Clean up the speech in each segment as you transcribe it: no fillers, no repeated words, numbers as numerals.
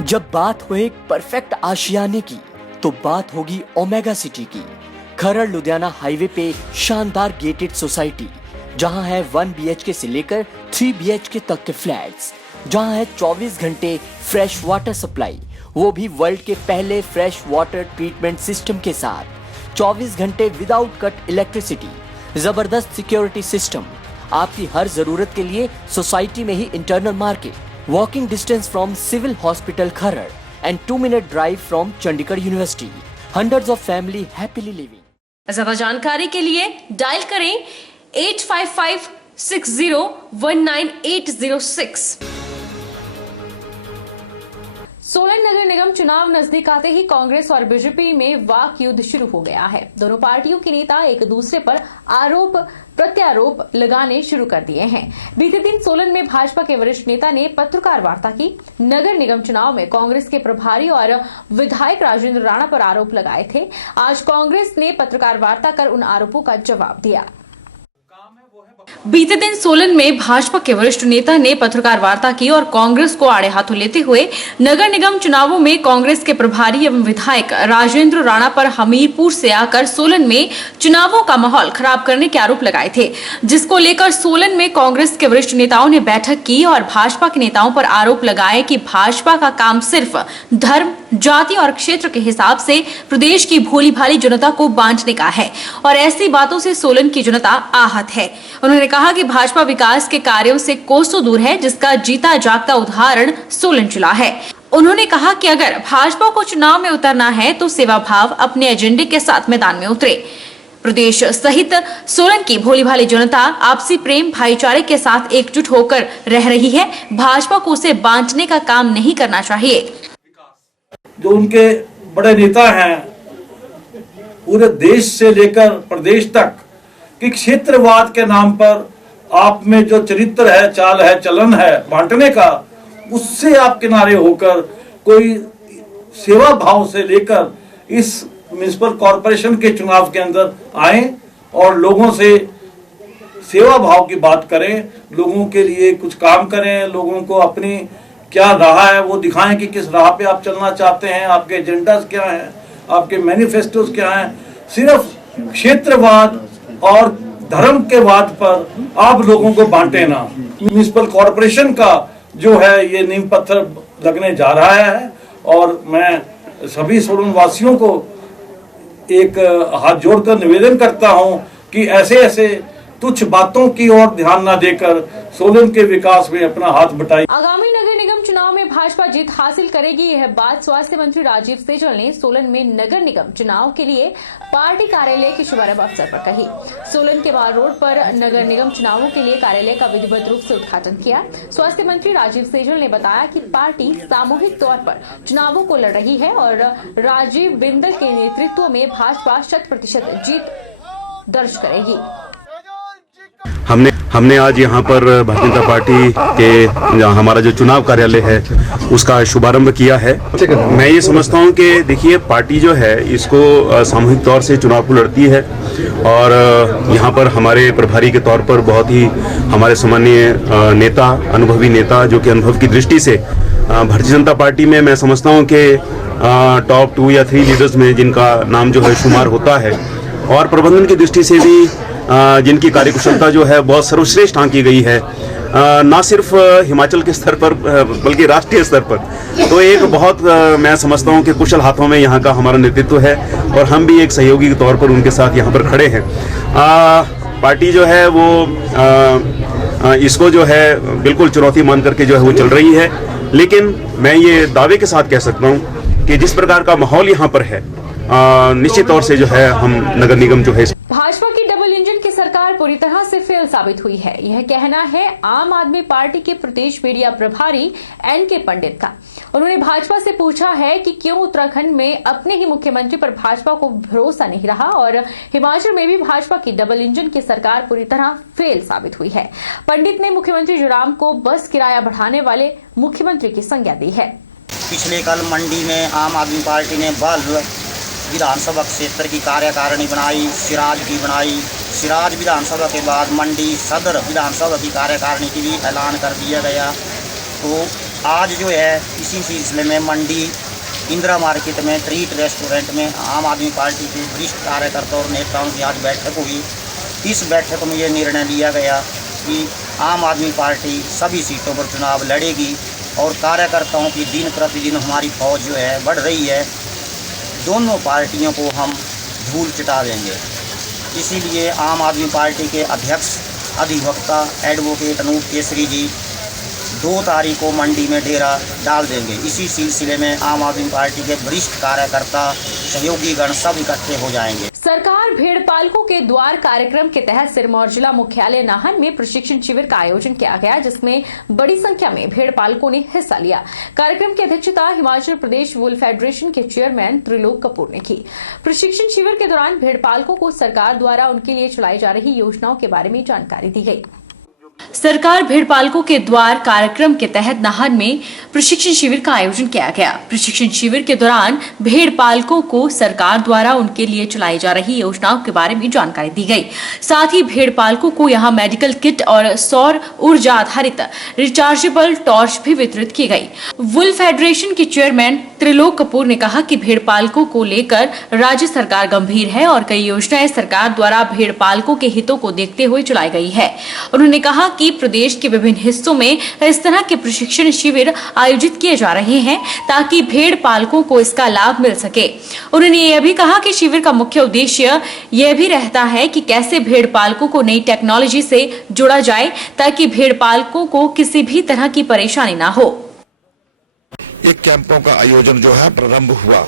जब बात हो एक परफेक्ट आशियाने की तो बात होगी ओमेगा सिटी की। खरड़ लुधियाना हाईवे पे शानदार गेटेड सोसाइटी, जहां है 1 BHK से लेकर 3 BHK तक के फ्लैट्स, जहां है 24 घंटे फ्रेश वाटर सप्लाई, वो भी वर्ल्ड के पहले फ्रेश वाटर ट्रीटमेंट सिस्टम के साथ, 24 घंटे विदाउट कट इलेक्ट्रिसिटी, जबरदस्त सिक्योरिटी सिस्टम, आपकी हर जरूरत के लिए सोसाइटी में ही internal market, walking distance from civil hospital Kharar and 2-minute drive from Chandigarh university. Hundreds of family happily living. ज्यादा जानकारी के लिए डायल करें 8556019806। सोलन नगर निगम चुनाव नजदीक आते ही कांग्रेस और बीजेपी में वाक युद्ध शुरू हो गया है। दोनों पार्टियों के नेता एक दूसरे पर आरोप प्रत्यारोप लगाने शुरू कर दिए हैं। बीते दिन सोलन में भाजपा के वरिष्ठ नेता ने पत्रकार वार्ता की। नगर निगम चुनाव में कांग्रेस के प्रभारी और विधायक राजेंद्र राणा पर आरोप लगाए थे। आज कांग्रेस ने पत्रकार वार्ता कर उन आरोपों का जवाब दिया। बीते दिन सोलन में भाजपा के वरिष्ठ नेता ने पत्रकार वार्ता की और कांग्रेस को आड़े हाथों लेते हुए नगर निगम चुनावों में कांग्रेस के प्रभारी एवं विधायक राजेंद्र राणा पर हमीरपुर से आकर सोलन में चुनावों का माहौल खराब करने के आरोप लगाए थे, जिसको लेकर सोलन में कांग्रेस के वरिष्ठ नेताओं ने बैठक की और भाजपा के नेताओं पर आरोप लगाए कि भाजपा का काम सिर्फ धर्म, जाति और क्षेत्र के हिसाब से प्रदेश की भोली भाली जनता को बांटने का है और ऐसी बातों से सोलन की जनता आहत है। उन्होंने कहा कि भाजपा विकास के कार्यों से कोसों दूर है, जिसका जीता जागता उदाहरण सोलन जिला है। उन्होंने कहा कि अगर भाजपा को चुनाव में उतरना है तो सेवा भाव अपने एजेंडे के साथ मैदान में उतरे। प्रदेश सहित सोलन की भोली भाली जनता आपसी प्रेम भाईचारे के साथ एकजुट होकर रह रही है। भाजपा को उसे बांटने का काम नहीं करना चाहिए। जो उनके बड़े नेता हैं, पूरे देश से लेकर प्रदेश तक कि क्षेत्रवाद के नाम पर आप में जो चरित्र है, चाल है, चलन है बांटने का, उससे आप किनारे होकर कोई सेवा भाव से लेकर इस म्युनिसिपल कॉरपोरेशन के चुनाव के अंदर आए और लोगों से सेवा भाव की बात करें, लोगों के लिए कुछ काम करें, लोगों को अपनी क्या राह है वो दिखाएं कि किस राह पे आप चलना चाहते हैं, आपके एजेंडास क्या हैं, आपके मैनिफेस्टोस क्या हैं। सिर्फ क्षेत्रवाद और धर्म के वाद पर आप लोगों को बांटे ना। म्युनिसिपल कॉरपोरेशन का जो है ये नींव पत्थर लगने जा रहा है और मैं सभी सोलन वासियों को एक हाथ जोड़कर निवेदन करता हूं कि ऐसे तुच्छ बातों की ओर ध्यान न देकर सोलन के विकास में अपना हाथ बटाई। आगामी नगर निगम चुनाव में भाजपा जीत हासिल करेगी, यह बात स्वास्थ्य मंत्री राजीव सेजल ने सोलन में नगर निगम चुनाव के लिए पार्टी कार्यालय के शुभारंभ अवसर पर कही। सोलन के माल रोड पर नगर निगम चुनावों के लिए कार्यालय का विधिवत रूप से उद्घाटन किया। स्वास्थ्य मंत्री राजीव सेजल ने बताया कि पार्टी सामूहिक तौर पर चुनावों को लड़ रही है और राजीव बिंदल के नेतृत्व में भाजपा 100% जीत दर्ज करेगी। हमने आज यहाँ पर भारतीय जनता पार्टी के हमारा जो चुनाव कार्यालय है उसका शुभारंभ किया है। मैं ये समझता हूँ कि देखिए पार्टी जो है इसको सामूहिक तौर से चुनाव को लड़ती है और यहाँ पर हमारे प्रभारी के तौर पर बहुत ही हमारे सम्मानीय नेता, अनुभवी नेता, जो कि अनुभव की दृष्टि से भारतीय जनता पार्टी में मैं समझता हूँ कि टॉप 2 या 3 लीडर्स में जिनका नाम जो है शुमार होता है और प्रबंधन की दृष्टि से भी जिनकी कार्यकुशलता जो है बहुत सर्वश्रेष्ठ आंकी गई है, ना सिर्फ हिमाचल के स्तर पर बल्कि राष्ट्रीय स्तर पर। तो एक बहुत मैं समझता हूं कि कुशल हाथों में यहाँ का हमारा नेतृत्व है और हम भी एक सहयोगी के तौर पर उनके साथ यहाँ पर खड़े हैं। पार्टी जो है वो इसको जो है बिल्कुल चुनौती मान करके जो है वो चल रही है, लेकिन मैं ये दावे के साथ कह सकता हूँ कि जिस प्रकार का माहौल यहाँ पर है निश्चित तौर से जो है हम नगर निगम जो है भाजपा की डबल इंजन की सरकार पूरी तरह से फेल साबित हुई है, यह कहना है आम आदमी पार्टी के प्रदेश मीडिया प्रभारी NK पंडित का। उन्होंने भाजपा से पूछा है कि क्यों उत्तराखंड में अपने ही मुख्यमंत्री पर भाजपा को भरोसा नहीं रहा और हिमाचल में भी भाजपा की डबल इंजन की सरकार पूरी तरह फेल साबित हुई है। पंडित ने मुख्यमंत्री जयराम को बस किराया बढ़ाने वाले मुख्यमंत्री की संज्ञा दी है। पिछले कल मंडी में आम आदमी पार्टी ने बल्ह विधानसभा क्षेत्र की कार्यकारिणी बनाई, सिराज की बनाई। सिराज विधानसभा के बाद मंडी सदर विधानसभा की कार्यकारिणी की भी ऐलान कर दिया गया। तो आज जो है इसी सिलसिले में मंडी इंदिरा मार्केट में ट्रीट रेस्टोरेंट में आम आदमी पार्टी के वरिष्ठ कार्यकर्ता और नेताओं की आज बैठक हुई। इस बैठक में ये निर्णय लिया गया कि आम आदमी पार्टी सभी सीटों पर चुनाव लड़ेगी और कार्यकर्ताओं की दिन प्रतिदिन हमारी फौज जो है बढ़ रही है। दोनों पार्टियों को हम धूल चटा देंगे। इसीलिए आम आदमी पार्टी के अध्यक्ष अधिवक्ता एडवोकेट अनूप केसरी जी 2 तारीख को मंडी में डेरा डाल देंगे। इसी सिलसिले में आम आदमी पार्टी के वरिष्ठ कार्यकर्ता सहयोगी गण सब इकट्ठे हो जाएंगे। सरकार भेड़ पालकों के द्वार कार्यक्रम के तहत सिरमौर जिला मुख्यालय नाहन में प्रशिक्षण शिविर का आयोजन किया गया, जिसमें बड़ी संख्या में भेड़ पालकों ने हिस्सा लिया। कार्यक्रम की अध्यक्षता हिमाचल प्रदेश वुल फेडरेशन के चेयरमैन त्रिलोक कपूर ने की। प्रशिक्षण शिविर के दौरान भेड़ पालकों को सरकार द्वारा उनके लिए चलाई जा रही योजनाओं के बारे में जानकारी दी गई। सरकार भेड़ पालकों के द्वार कार्यक्रम के तहत नाहन में प्रशिक्षण शिविर का आयोजन किया गया। प्रशिक्षण शिविर के दौरान भेड़ पालकों को सरकार द्वारा उनके लिए चलाई जा रही योजनाओं के बारे में जानकारी दी गई। साथ ही भेड़ पालकों को यहां मेडिकल किट और सौर ऊर्जा आधारित रिचार्जेबल टॉर्च भी वितरित की गई। वुल फेडरेशन के चेयरमैन त्रिलोक कपूर ने कहा कि भेड़ पालकों को लेकर राज्य सरकार गंभीर है और कई योजनाएं सरकार द्वारा भेड़ पालकों के हितों को देखते हुए चलाई गई है। उन्होंने कहा कि प्रदेश के विभिन्न हिस्सों में इस तरह के प्रशिक्षण शिविर आयोजित किए जा रहे हैं ताकि भेड़ पालकों को इसका लाभ मिल सके। उन्होंने यह भी कहा कि शिविर का मुख्य उद्देश्य यह भी रहता है कि कैसे भेड़ पालकों को नई टेक्नोलॉजी से जोड़ा जाए ताकि भेड़ पालकों को किसी भी तरह की परेशानी ना हो। ये कैंपों का आयोजन जो है प्रारंभ हुआ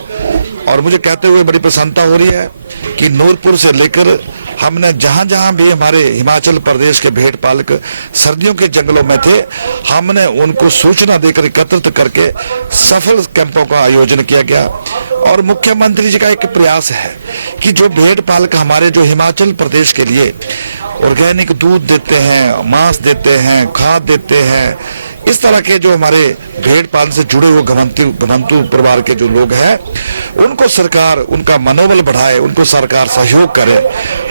और मुझे कहते हुए बड़ी प्रसन्नता हो रही है कि नूरपुर से लेकर हमने जहां जहां भी हमारे हिमाचल प्रदेश के भेड़ पालक सर्दियों के जंगलों में थे, हमने उनको सूचना देकर एकत्रित करके सफल कैंपों का आयोजन किया गया। और मुख्यमंत्री जी का एक प्रयास है कि जो भेड़ पालक हमारे जो हिमाचल प्रदेश के लिए ऑर्गेनिक दूध देते हैं, मांस देते हैं, खाद देते हैं, इस तरह के जो हमारे भेड़ पालन से जुड़े हुए घमंतु परिवार के जो लोग हैं, उनको सरकार उनका मनोबल बढ़ाए, उनको सरकार सहयोग करे,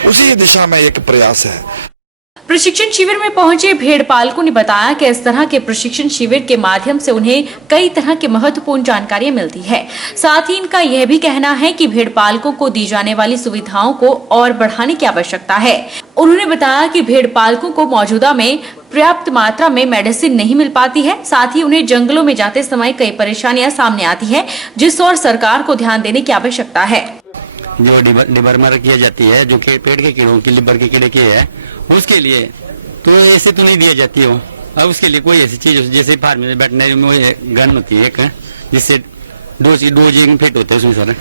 उसी दिशा में एक प्रयास है। प्रशिक्षण शिविर में पहुंचे भेड़ पालकों ने बताया कि इस तरह के प्रशिक्षण शिविर के माध्यम से उन्हें कई तरह की महत्वपूर्ण जानकारियां मिलती है। साथ ही इनका यह भी कहना है कि भेड़ पालकों को दी जाने वाली सुविधाओं को और बढ़ाने की आवश्यकता है। उन्होंने बताया कि भेड़ पालकों को मौजूदा में पर्याप्त मात्रा में मेडिसिन नहीं मिल पाती है। साथ ही उन्हें जंगलों में जाते समय कई परेशानियां सामने आती है, जिस ओर सरकार को ध्यान देने की आवश्यकता है। जो डिबरमर किया जाती है, जो कि पेट के कीड़ों की, लिवर के कीड़े की है, उसके लिए तो ऐसे तो नहीं दी जाती हो। अब उसके लिए कोई ऐसी चीज जैसे फार्म में वेटनरी में गन होती है एक, जिससे डोज फिट होते हैं उसमें सर।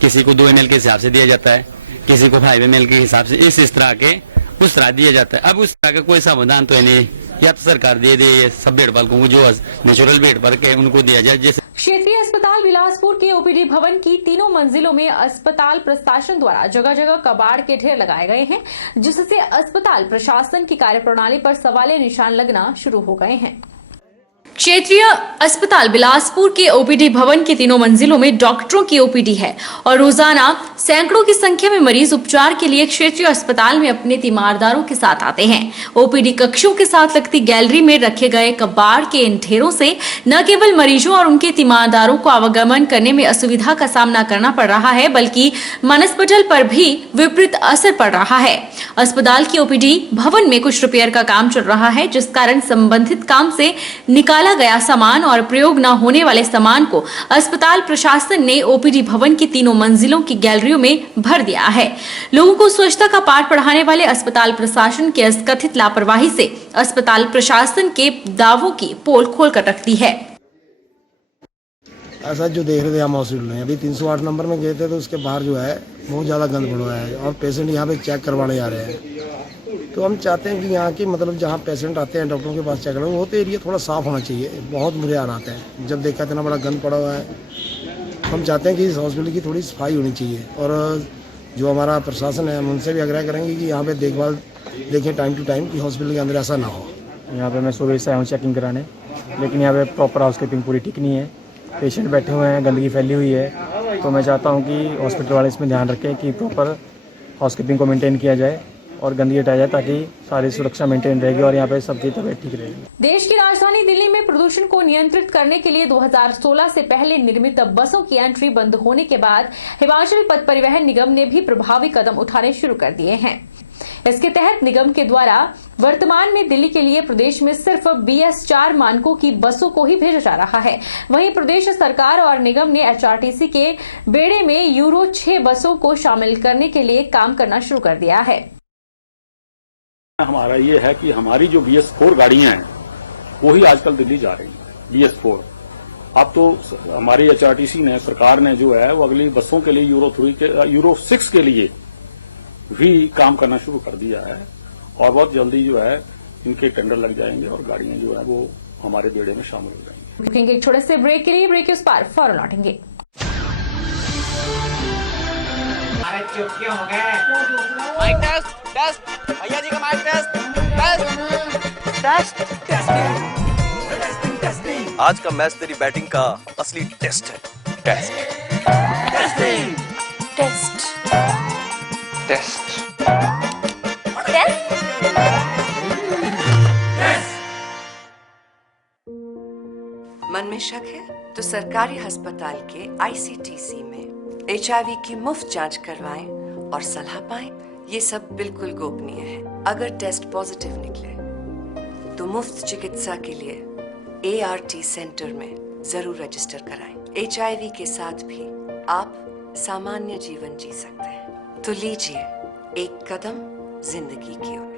किसी को 2 ml के हिसाब से दिया जाता है, किसी को 5 ml के हिसाब से, इस तरह के उस तरह दिया जाता है। अब उस तरह का कोई समाधान तो है नहीं, या तो सरकार दे दे सब भेड़ पालकों को जो नेचुरल भेड़ पालक है उनको दिया जाए। जैसे क्षेत्रीय अस्पताल बिलासपुर के ओपीडी भवन की 3 मंजिलों में अस्पताल प्रशासन द्वारा जगह जगह कबाड़ के ढेर लगाए गए हैं, जिससे अस्पताल प्रशासन की कार्यप्रणाली पर सवालिया निशान लगना शुरू हो गए हैं। क्षेत्रीय अस्पताल बिलासपुर के ओपीडी भवन की 3 मंजिलों में डॉक्टरों की ओपीडी है और रोजाना सैकड़ों की संख्या में मरीज उपचार के लिए क्षेत्रीय अस्पताल में अपने तीमारदारों के साथ आते हैं। ओपीडी कक्षों के साथ लगती गैलरी में रखे गए कबाड़ के इन ढेरों से न केवल मरीजों और उनके तीमारदारों को आवागमन करने में असुविधा का सामना करना पड़ रहा है, बल्कि मनस्पटल पर भी विपरीत असर पड़ रहा है। अस्पताल की ओपीडी भवन में कुछ रिपेयर का काम चल रहा है, जिस कारण संबंधित काम से निकाला गया सामान और प्रयोग न होने वाले सामान को अस्पताल प्रशासन ने ओपीडी भवन की 3 मंजिलों की गैलरियों में भर दिया है। लोगों को स्वच्छता का पाठ पढ़ाने वाले अस्पताल प्रशासन की इस कथित लापरवाही से अस्पताल प्रशासन के दावों की पोल खोलकर रख दी है। ऐसा जो देख रहे थे हम हॉस्पिटल में, अभी 308 नंबर में गए थे तो उसके बाहर जो है बहुत ज़्यादा गंद पड़ा है और पेशेंट यहाँ पे चेक करवाने आ रहे हैं। तो हम चाहते हैं कि यहाँ की मतलब जहाँ पेशेंट आते हैं डॉक्टरों के पास चेक करवाने, वो तो एरिया थोड़ा साफ़ होना चाहिए। बहुत बुरे हालात हैं, जब देखा इतना बड़ा गंद पड़ा हुआ है। हम चाहते हैं कि इस हॉस्पिटल की थोड़ी सफाई होनी चाहिए और जो हमारा प्रशासन है हम उनसे भी आग्रह करेंगे कि यहाँ पर देखभाल देखें टाइम टू टाइम, कि हॉस्पिटल के अंदर ऐसा ना हो। यहाँ पर मैं सुबह से आया हूँ चेकिंग कराने, लेकिन यहाँ पर प्रॉपर हाउसकीपिंग पूरी ठीक नहीं है। पेशेंट बैठे हुए हैं, गंदगी फैली हुई है। तो मैं चाहता हूं कि हॉस्पिटल वाले इसमें ध्यान रखें कि प्रॉपर हाउसकीपिंग को मेंटेन किया जाए और गंदगी हटाया जाए ताकि सारी सुरक्षा मेंटेन रहेगी और यहाँ पे सबकी तबीयत ठीक रहेगी। देश की राजधानी दिल्ली में प्रदूषण को नियंत्रित करने के लिए 2016 से पहले निर्मित बसों की एंट्री बंद होने के बाद हिमाचल पथ परिवहन निगम ने भी प्रभावी कदम उठाने शुरू कर दिए हैं। इसके तहत निगम के द्वारा वर्तमान में दिल्ली के लिए प्रदेश में सिर्फ BS4 मानकों की बसों को ही भेजा जा रहा है। वहीं प्रदेश सरकार और निगम ने HRTC के बेड़े में यूरो 6 बसों को शामिल करने के लिए काम करना शुरू कर दिया है। हमारा ये है कि हमारी जो BS4 गाड़ियां हैं वो ही आजकल दिल्ली जा रही हैं। BS4 अब तो हमारी HRTC ने, सरकार ने जो है वो अगली बसों के लिए यूरो 6 के लिए भी काम करना शुरू कर दिया है और बहुत जल्दी जो है इनके टेंडर लग जाएंगे और गाड़ियां जो है वो हमारे बेड़े में शामिल हो जाएंगी। रुकेंगे एक छोटे से ब्रेक के लिए, ब्रेक के उस पार फौरन लौटेंगे। माइक टेस्ट भैया जी का माइक टेस्ट। आज का मैच तेरी बैटिंग का असली टेस्ट है। टेस्ट मन में शक है तो सरकारी अस्पताल के ICTC में HIV की मुफ्त जांच करवाएं और सलाह पाएं। ये सब बिल्कुल गोपनीय है। अगर टेस्ट पॉजिटिव निकले तो मुफ्त चिकित्सा के लिए ART सेंटर में जरूर रजिस्टर कराएं। HIV के साथ भी आप सामान्य जीवन जी सकते हैं। तो लीजिए एक कदम जिंदगी की ओर।